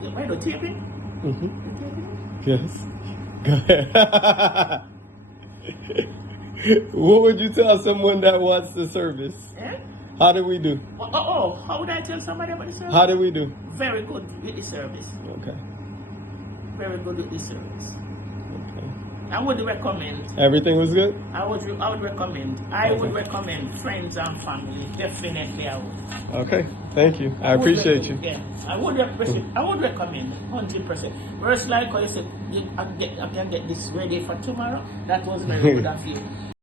Why not taping? Yes. Go ahead. What would you tell someone that wants the service? Eh? How do we do? How would I tell somebody about the service? How do we do? Very good with the service. Okay. Very good with the service. Okay. I would recommend. Everything was good? I would recommend. I would recommend friends and family. Definitely I would. Okay. Thank you. I appreciate you. Yeah. I would recommend 100%. Whereas like I said, I can get this ready for tomorrow. That was very good of you.